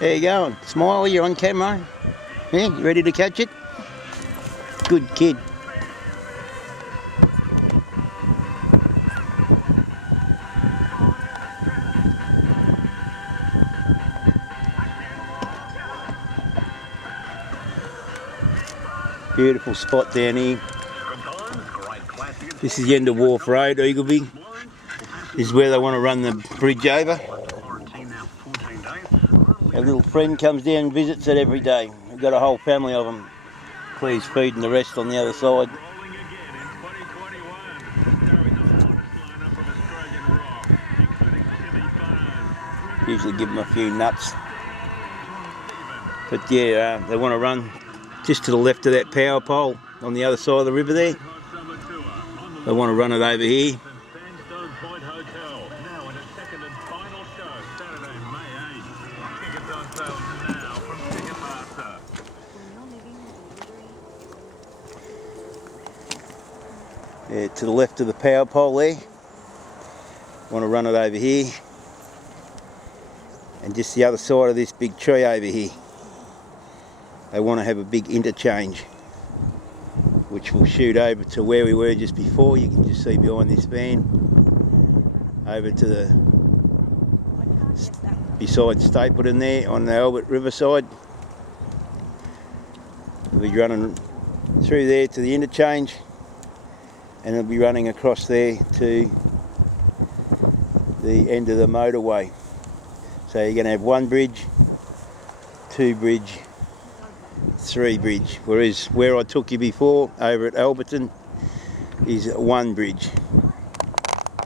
There you go. Smile, you're on camera. Yeah, you ready to catch it? Good kid. Beautiful spot down here. This is the end of Wharf Road Eagleby. This is where they want to run the bridge over. Our little friend comes down and visits it every day. We've got a whole family of them. Please feeding the rest on the other side. Usually give them a few nuts. But yeah, they want to run just to the left of that power pole on the other side of the river there. They want to run it over here. Yeah, to the left of the power pole there. Want to run it over here. And just the other side of this big tree over here. They want to have a big interchange, which will shoot over to where we were just before. You can just see behind this van, over to the beside Stapleton there on the Albert Riverside. We'll be running through there to the interchange, and it'll be running across there to the end of the motorway. So you're going to have one bridge, two bridge, three bridge, whereas where I took you before over at Alberton is one bridge.